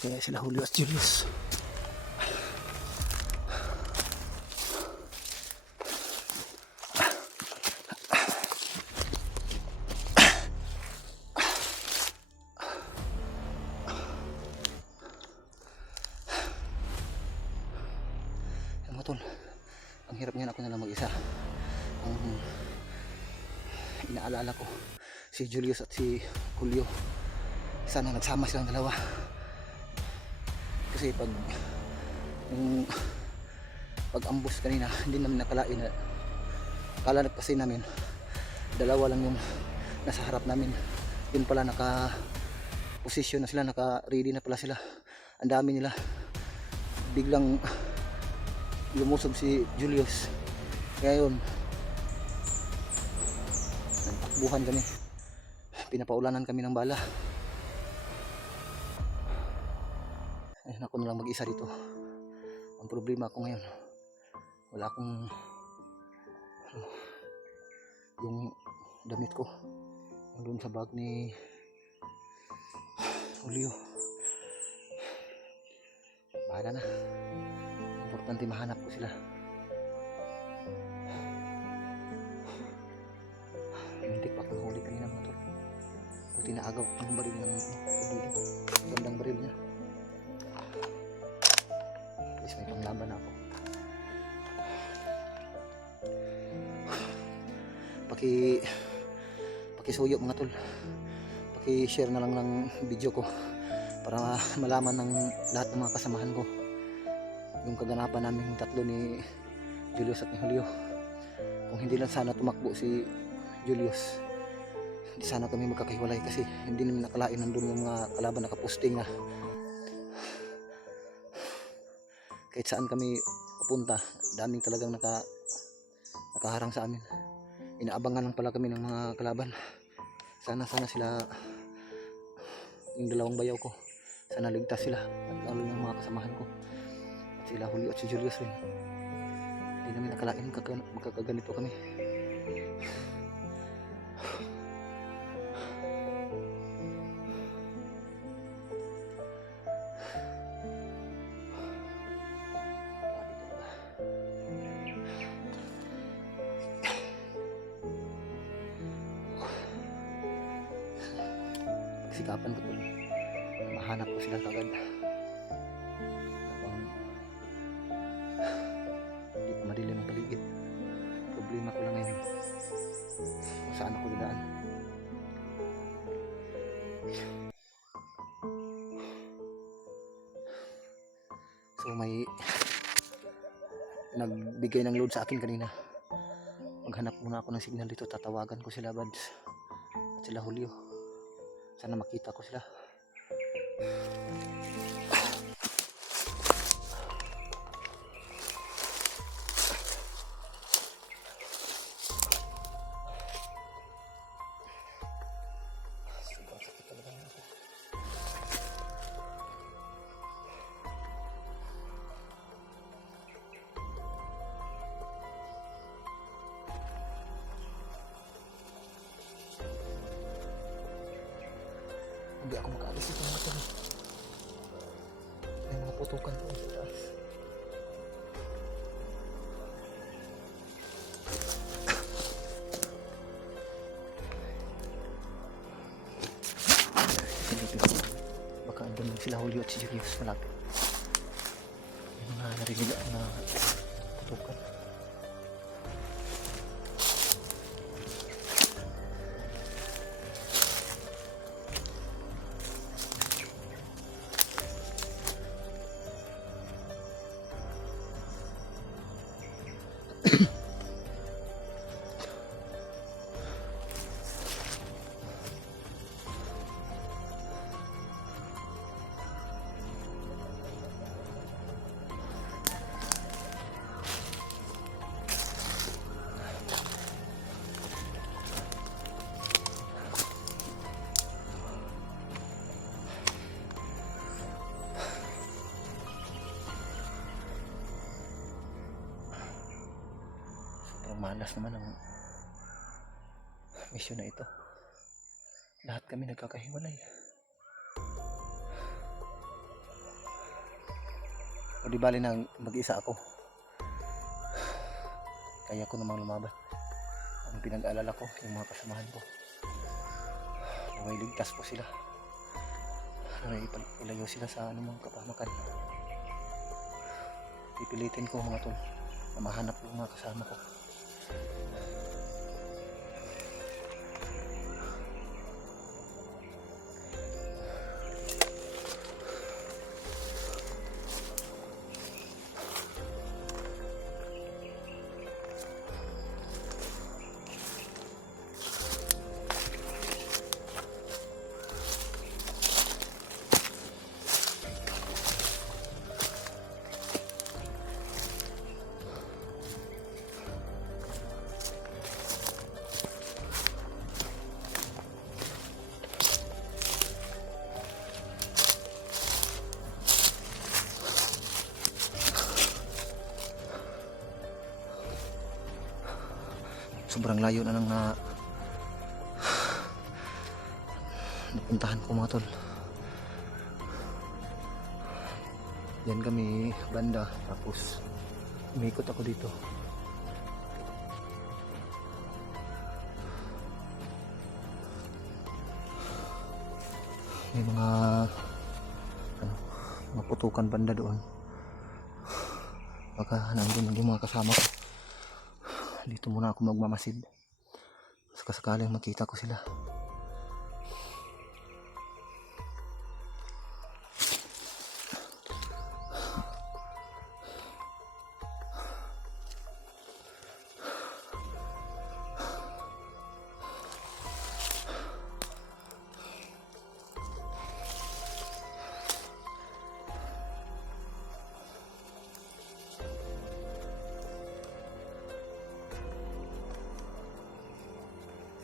Kaya sila Julio at Julius. Mga tol, ang hirap ngayon, ako na lang mag-isa. Ang inaalala ko si Julius at si Julio. Sana nagsama silang dalawa. Kasi yung pag-ambus kanina, hindi namin nakalain na, akala kasi namin dalawa lang yung nasa harap namin. Yun pala, naka posisyon na sila, naka ready na pala sila. Ang dami nila. Biglang lumusob si Julius. Kaya yun, nagtakbuhan kami, pinapaulanan kami ng bala. Ayun, ako na lang mag-isa dito. Ang problema ko ngayon, wala akong yung damit ko yung doon sa bag ni Julio. Bahala na, importante mahanap ko sila. Muntik pa akong huli kanina mga tol. Buti na agaw yung baril ng bandang baril niya. At least may panglaban na ako. Pakisuyo mga tol, paki-share na lang ng video ko para malaman ng lahat ng mga kasamahan ko yung kaganapan namin yung tatlo ni Julius at ni Julio. Kung hindi lang sana tumakbo si Julius, hindi sana kami magkakahiwalay, kasi hindi namin nakalain nandun yung mga kalaban nakaposting na kahit saan kami pupunta, daming talagang nakaharang sa amin. Inaabangan lang pala kami ng mga kalaban. Sana sila, yung dalawang bayaw ko, sana ligtas sila, at lalo yung mga kasamahan ko, at sila Julio at si Julius rin. Hindi namin nakalain magkakaganito kami. Sikapan ko po mahanap ko sila kagad habang hindi pa madilim ang paligid. Problema ko lang ngayon kung saan ako dadaan. So may nagbigay ng load sa akin kanina. Maghanap muna ako ng signal dito, tatawagan ko sila Bads at sila Julio. Sana makita ko sila. Hindi ako makaalis dito mga tol. May mga putukan po sa taas. Baka andun lang sila Julio at si Julius malapit. May mga narinig na putukan. Malas naman ang misyon na ito. Lahat kami nagkakahiwalay. O di bali na mag-isa ako. Kaya ko namang lumaban. Ang pinag-alala ko, yung mga kasamahan ko. May ligtas po sila. Ilayo sila sa anumang kapahamakan. Pipilitin ko mga tol na mahanap yung mga kasama ko. Sobrang layo na nang napuntahan ko mga tol. Yan kami banda, tapos umikot ako dito. May mga putukan banda doon. Baka nandun yung mga kasama ko. Dito muna ako magmamasid. Sakaling makita ko sila.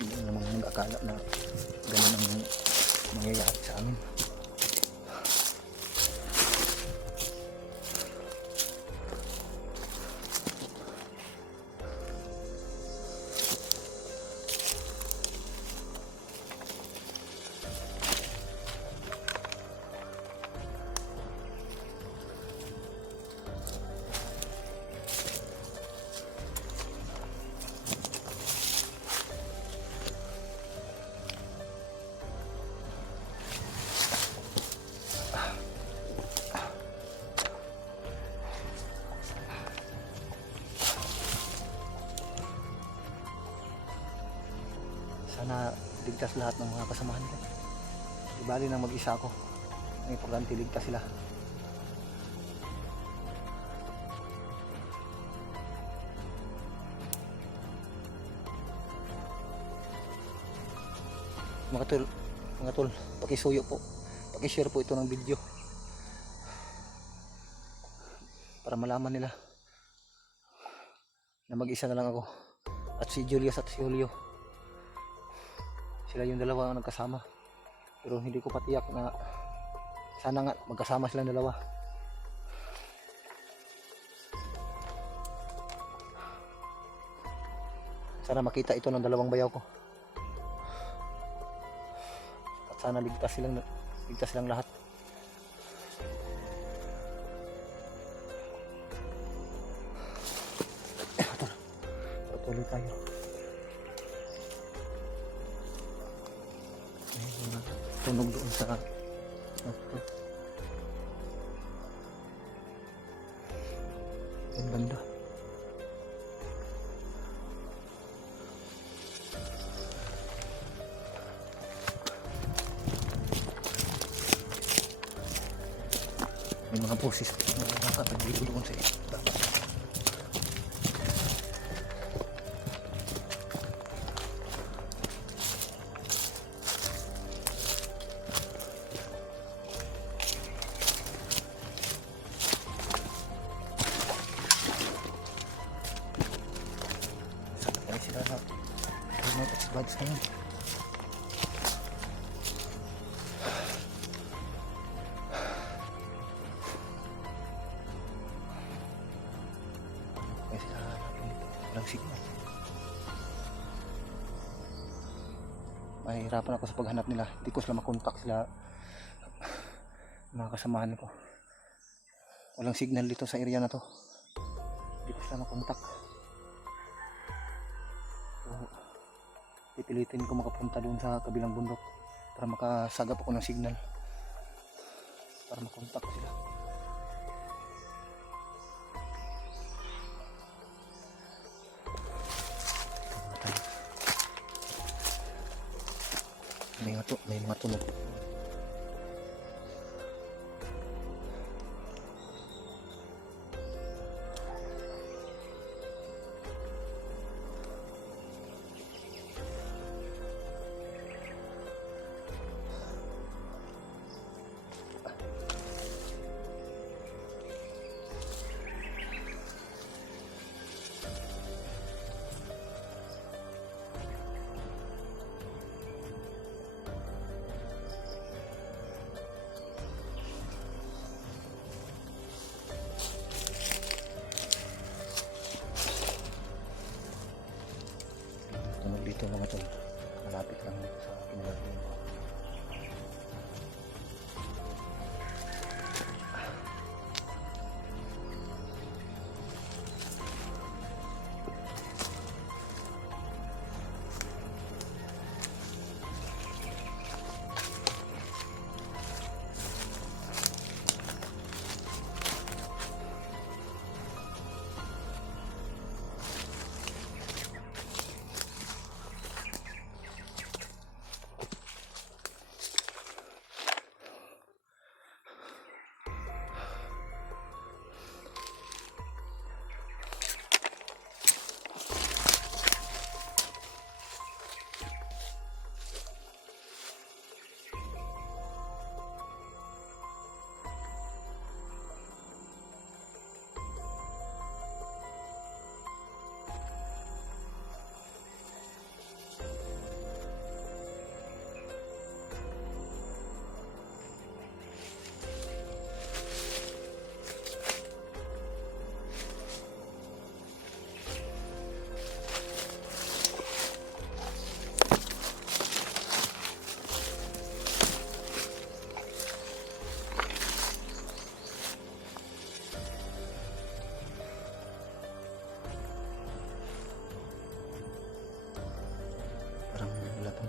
Hindi naman nag-akala na ganun ang mangyayari sa amin. Sana ligtas lahat ng mga kasamahan ko. Ibali na mag-isa ako. Ang importante ligtas sila. Mga tol, pakisuyo po. Pakishare po ito ng video. Para malaman nila na mag-isa na lang ako. At si Julius at si Julio. Sila yung dalawa ang nagkasama, pero hindi ko patiyak na sana nga magkasama silang dalawa. Sana makita ito ng dalawang bayaw ko, at sana ligtas silang lahat. Tuloy tayo. Tunog doon sa ang banda. May mga boses na nakakapagdito doon sa dapat. Buds na yun. Kasi walang signal. Mahirapan ako sa paghanap nila. Hindi ko sila makontak, sila mga kasamahan ko. walang signal dito sa area na to. Hindi ko sila makontak. So, pipilitin ko makapunta doon sa kabilang bundok para makasagap ako ng signal para makontak sila. May mga tunog. Tunog dito mga tol. Malapit lang dito sa kinagagawin ko.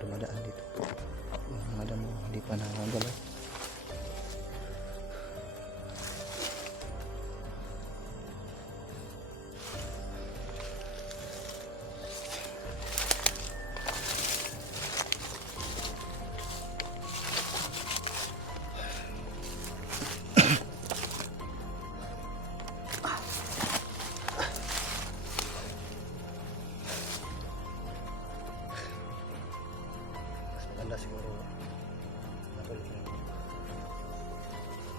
Dumadaan dito yung mga damo hindi pa nakagalaw. Siguro napalik na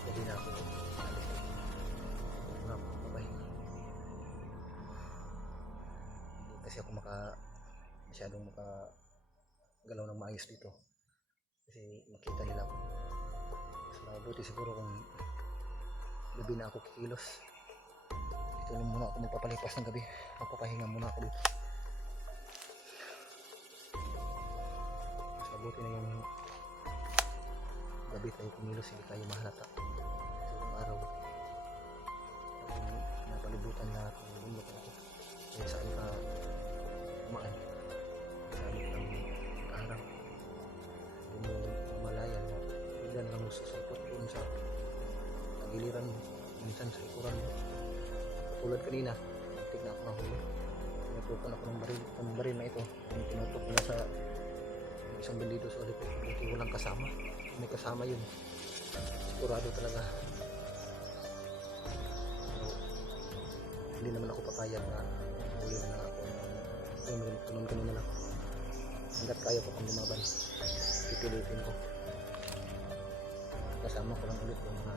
pwede na ako mapapahinga. Hindi kasi ako masyadong makagalaw ng maayos dito kasi makita nila ako. Mas mabuti siguro kung gabi na ako kikilos. Dito lang muna ako magpapalipas ng gabi, magpapahinga muna ako dito. Buti na yung gabi tayo kumilos, hindi tayo mahalata. Kasi yung araw napalibutan lahat ng bundok ako. Kaya saan ka kumaan, saan ka nakaharap, hindi mo malayan mo, bigla na lang susupot doon sa giliran mo, minsan sa ikuran mo. Tulad kanina, muntik na ako nahuli, pinutukan ako ng baril na ito, pinutok na sa isang bandido sa likod. Buti walang kasama, may kasama yun, sigurado talaga. Pero hindi naman ako papayag na huli na ako. Tunon kanina lang, hanggat kaya ko pang lumaban, pipilitin ko. Kasama ko lang ulit yung mga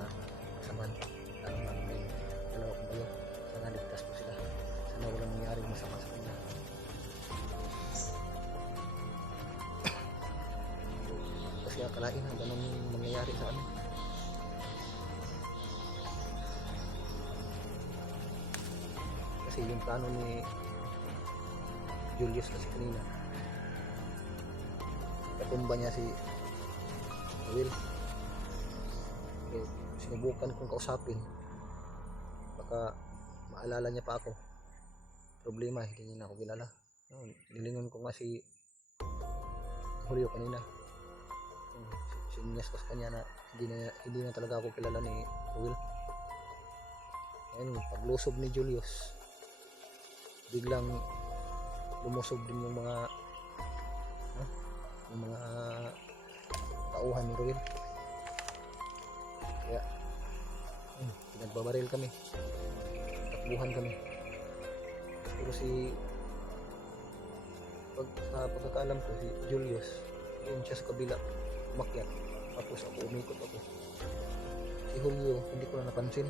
kasamaan, lalo lang may dalawa kong bayo. Sana ligtas ko sila, sana walang nangyaring masama sa kanila. Kasi akalain na ganun mangyayari sa amin. Kasi yung plano ni Julius kasi kanina, katumba niya si Will. Okay, sinubukan kong kausapin baka maalala niya pa ako. Problema, hindi niya na ako kilala. Nilingon ko nga si Julio kanina. Sinyas ko sa kanya na hindi na talaga ako kilala ni Will. Ayun, paglusob ni Julius, biglang lumusob din yung mga tauhan ni Ruel. Kaya pinagbabaril kami, takbuhan kami. Pero pagkakaalam ko, si Julius doon siya sa kabila umakyat, tapos ako umikot ako. Si Julio hindi ko na napansin,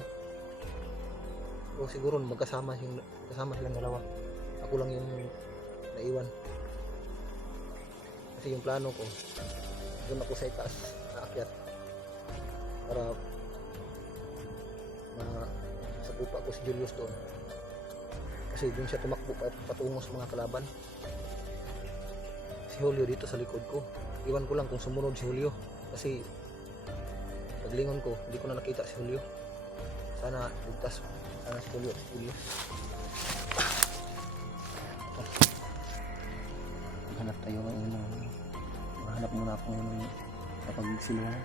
pero siguro magkasama silang dalawa. Ako lang yung naiwan, kasi yung plano ko doon ako sa itaas naakyat para sapupa ko si Julius doon, kasi doon siya tumakbo patungo sa mga kalaban. Si Julio dito sa likod ko, iwan ko lang kung sumunod si Julio, kasi paglingon ko hindi ko na nakita si Julio. Sana ligtas sana si Julio at si Julius. Maghanap tayo ngayon, maghanap muna ako ng kapag silungan.